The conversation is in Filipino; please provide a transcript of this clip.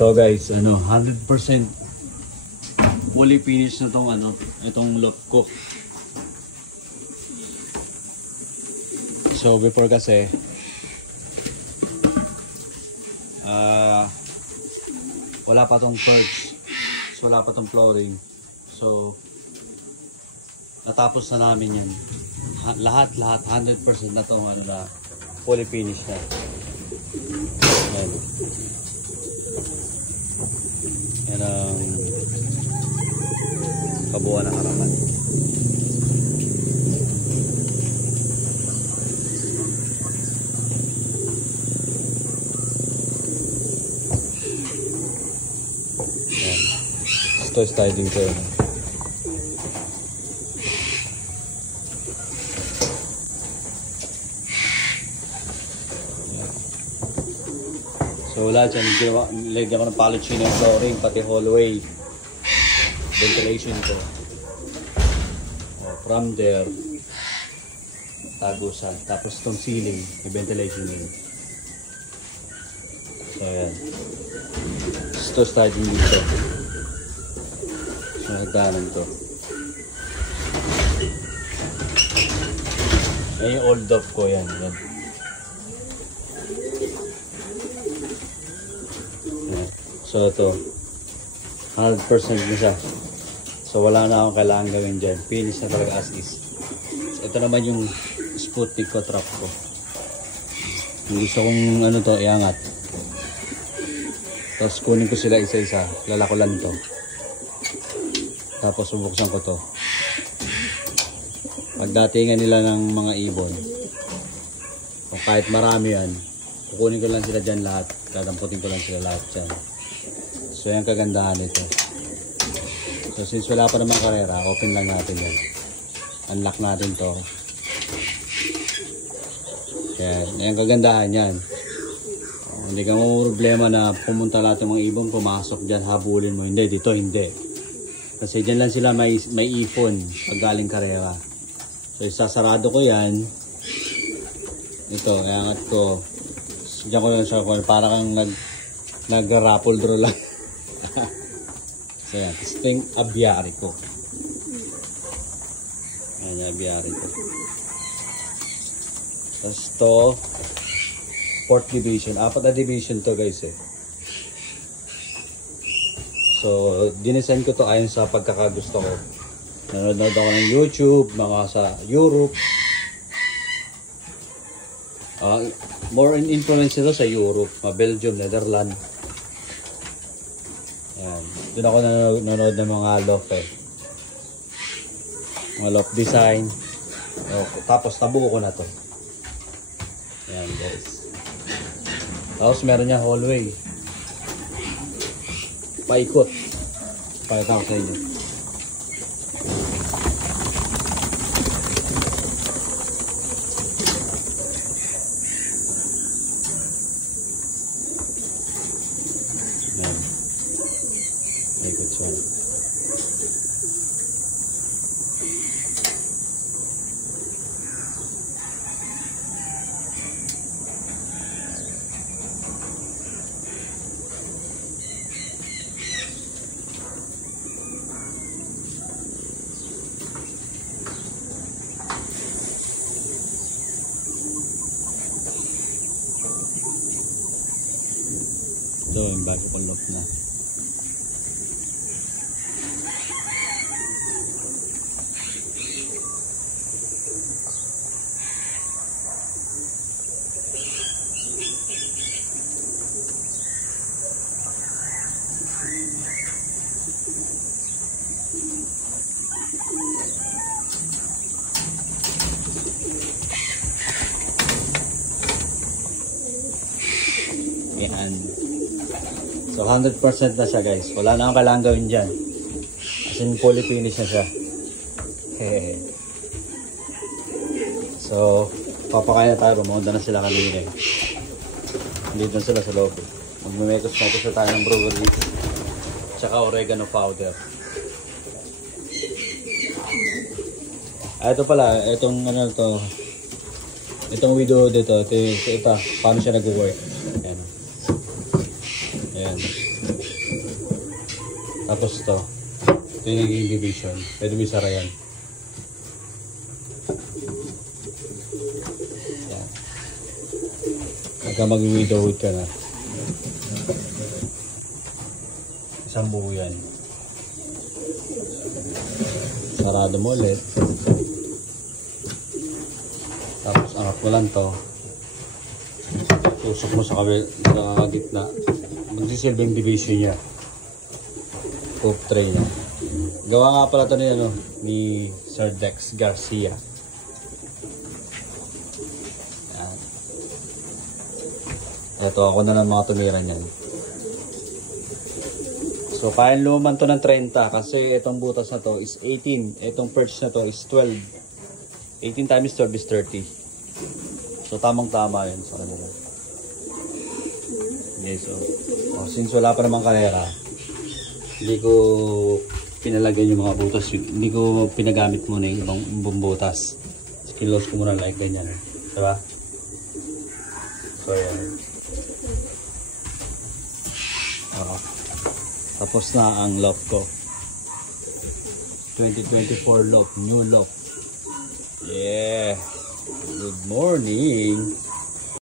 Ito guys, 100% fully finished na tong itong loft ko. So before kasi wala pa tong perch, so wala pa tong flooring. So natapos na namin yan. Lahat 100% na tong fully finished na. Ayan. Yan ang kabuuan ng harapan. Yan. Ito sliding ko yun. So lahat yan, nilagyan ko ng pallet sheet ng flooring, pati hallway, ventilation ko. From there, tagusan. Tapos itong ceiling, may ventilation din. So ayan. Ito sliding dito. So nagdaanan to. Ayan yung old up ko yan. Yan. So ito, 100% na siya. So wala na akong kailangan gawin dyan. Finish na talaga as is. Ito naman yung Sputnik ko, trap ko. Gusto kong to, iangat. Tapos kunin ko sila isa-isa. Lalakulan to. Tapos bubuksan ko to. Pagdatingan nila ng mga ibon, o kahit marami yan, kukunin ko lang sila dyan lahat. Dadamputin ko lang sila lahat dyan. So yan kagandahan nito. So since wala pa naman karera, open lang natin yan. Unlock natin to. Yan kagandahan yan. Hindi ka mo problema na pumunta lahat ng mga ibon, pumasok dyan, habulin mo. Hindi, dito hindi. Kasi dyan lang sila may ipon pag galing karera. So isasarado ko yan. Ito, iangat ko. Diyan ko lang siya, para kang nag-raffle draw lang. So yan, ito yung abiary ko. Ayan yung abiary ko. Tapos ito, 4th division. 4 na division to guys eh. So, dinesign ko to ayon sa pagkakagusto ko. Nanonood ako ng YouTube, mga sa Europe. More influence ito sa Europe, Belgium, Netherlands. Ayan. Doon ako nanonood ng mga loft eh. Mga loft design. Tapos tabuo ko na to. Ayan guys. Tapos meron niya hallway. Paikot. Pakita ko sa inyo. Ayan. Paikot siya. Ito yung bago kong loft na. Yan. So 100% na siya guys. Wala na akong kailangan gawin dyan. As in fully finish na siya. So papakain na tayo. Pumunta na sila kanina. Dito na sila sa loob. Magmimekos-mekos na tayo ng brewery. Tsaka oregano powder. Ito pala. Itong itong video dito. Ito paano siya nag-work. Ayan. Ayan. Tapos ito yung naging division. Pwede mo isara yan. Ayan. Pagka mag-widowhood ka na. Isang buo yan. Sarado mo ulit. Tapos angat mo lang to. Tusok mo sa gitna. Magsisilbing division niya. Coop tray niya. Gawa nga pala ito ni Sir Dex Garcia. Yan. Ito ako na ng mga tumira niyan. So kaya luman to ng 30 kasi itong butas na to is 18. Itong perch na to is 12. 18 times 12 is 30. So tamang tama yun sa kanila. Okay, so since wala pa namang kalera, hindi ko pinalagyan yung mga butas. Hindi ko pinagamit muna yung ibang butas. Kinlos ko muna like ganyan. Diba? So yan. Tapos na ang lock ko. 2024 lock. New lock. Yeah. Good morning.